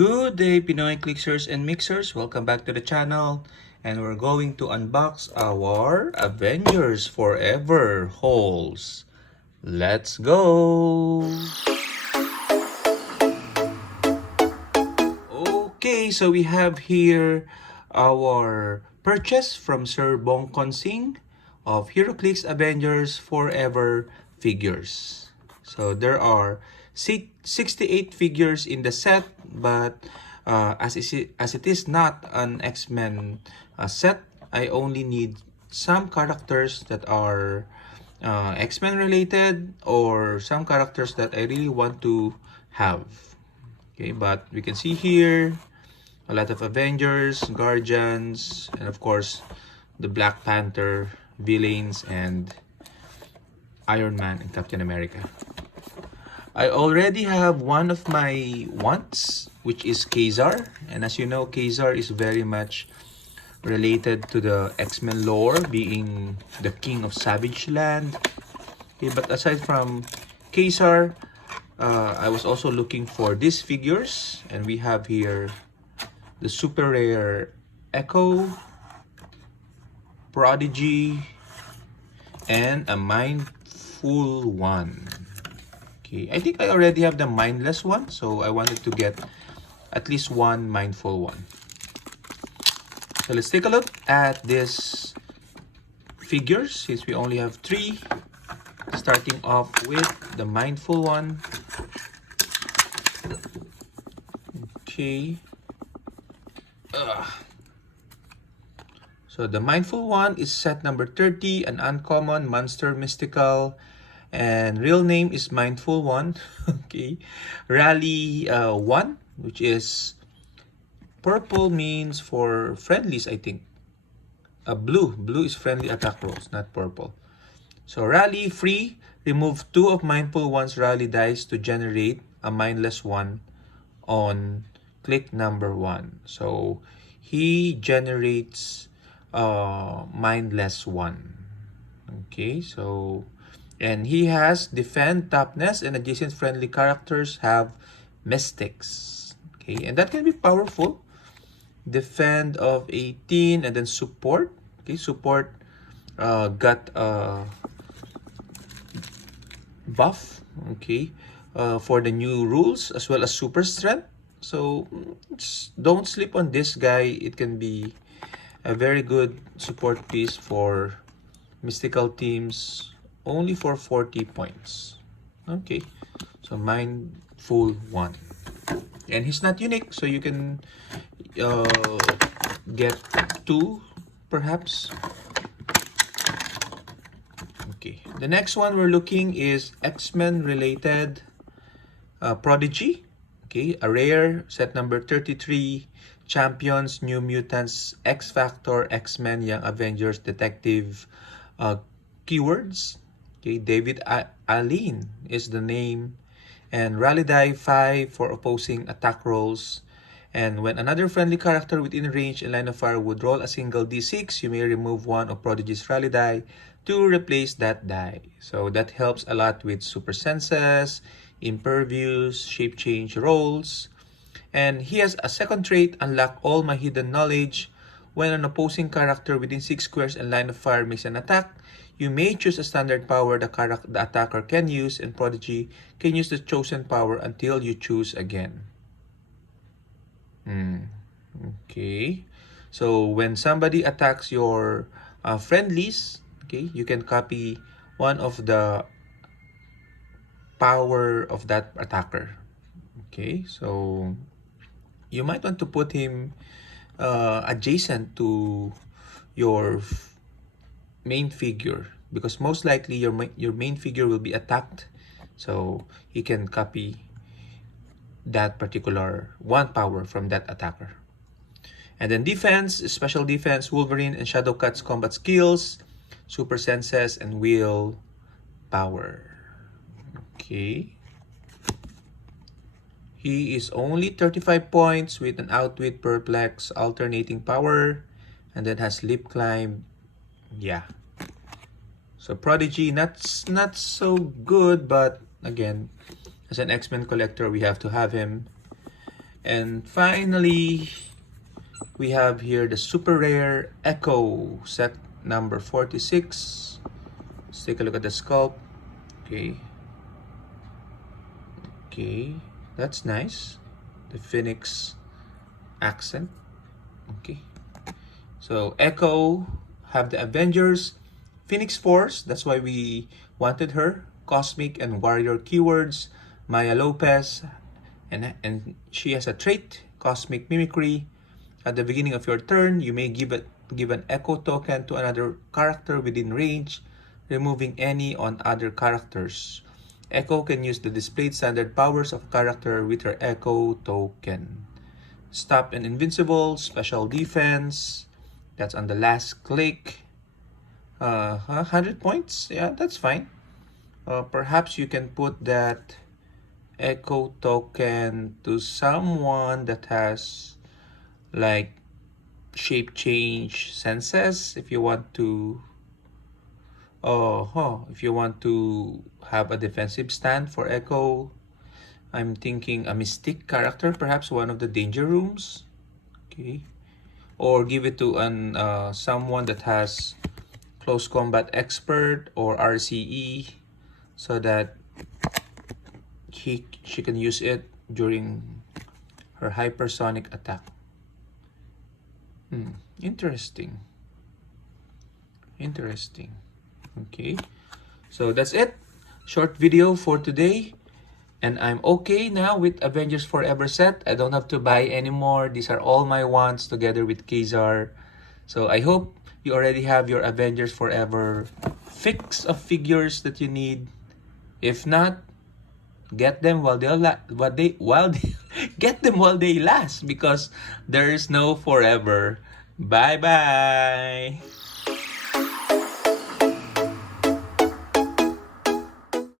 Good day, Pinoy Clicksers and Mixers. Welcome back to the channel. And we're going to unbox our Avengers Forever hauls. Let's go! Okay, so we have here our purchase from Sir Bong Konsing of Heroclix Avengers Forever figures. So there are 68 figures in the set, but as it is not an X-Men set, I only need some characters that are X-Men related or some characters that I really want to have. Okay, but we can see here a lot of Avengers, Guardians, and of course the Black Panther, villains, and Iron Man and Captain America. I already have one of my wants, which is Kazar. And as you know, Kazar is very much related to the X-Men lore, being the king of Savage Land. Okay, but aside from Kazar, I was also looking for these figures. And we have here the super rare Echo, Prodigy, and a Mindful one. Okay, I think I already have the mindless one, so I wanted to get at least one mindful one. So let's take a look at this figures, since we only have 3. Starting off with the mindful one. Okay. So the mindful one is set number 30, an uncommon monster mystical. And real name is Mindful One. Okay, Rally 1, which is purple means for friendlies, I think. Blue is friendly attack rolls, not purple. So rally free, remove 2 of Mindful One's rally dice to generate a mindless one on click number 1. So he generates mindless one. Okay, so and he has defend, toughness, and adjacent friendly characters have mystics. Okay, and that can be powerful. Defend of 18, and then support. Okay, support got buff. Okay, for the new rules, as well as super strength. So don't sleep on this guy. It can be a very good support piece for mystical teams. Only for 40 points. Okay, so Mindful one, and he's not unique, so you can get 2 perhaps. Okay, the next one we're looking is X-Men related Prodigy. Okay, a rare, set number 33, Champions, New Mutants, X-Factor, X-Men, Young Avengers, Detective keywords. Okay, David Aline is the name, and rally die 5 for opposing attack rolls. And when another friendly character within range and line of fire would roll a single d6, you may remove 1 of Prodigy's rally die to replace that die. So that helps a lot with super senses, impervious, shape change rolls. And he has a second trait, unlock all my hidden knowledge. When an opposing character within 6 squares and line of fire makes an attack, you may choose a standard power the attacker can use, and Prodigy can use the chosen power until you choose again. Okay, so when somebody attacks your friendlies, okay, you can copy one of the power of that attacker. Okay, so you might want to put him adjacent to your main figure, because most likely your main figure will be attacked, so he can copy that particular one power from that attacker. And then defense, special defense, Wolverine and Shadowcat's combat skills, super senses, and will power. Okay, he is only 35 points with an outwit, perplex, alternating power, and then has lip climb. Yeah, so Prodigy not so good, but again, as an X-Men collector, we have to have him. And finally, we have here the super rare Echo set number 46. Let's take a look at the sculpt. Okay. Okay, that's nice. The Phoenix accent. Okay. So Echo have the Avengers, Phoenix Force, that's why we wanted her, Cosmic and Warrior keywords, Maya Lopez, and she has a trait, Cosmic Mimicry. At the beginning of your turn, you may give an Echo token to another character within range, removing any on other characters. Echo can use the displayed standard powers of a character with her Echo token. Stop and Invincible, Special Defense, that's on the last click. 100 points, yeah, that's fine. Perhaps you can put that Echo token to someone that has like shape change senses if you want to if you want to have a defensive stand for Echo. I'm thinking a Mystic character, perhaps one of the danger rooms. Okay. Or give it to an someone that has close combat expert or RCE, so that she can use it during her hypersonic attack. Interesting. Interesting. Okay. So that's it. Short video for today. And I'm okay now with Avengers Forever set. I don't have to buy anymore. These are all my wants together with Kazar. So I hope you already have your Avengers Forever fix of figures that you need. If not, get them while get them while they last, because there is no forever. Bye bye.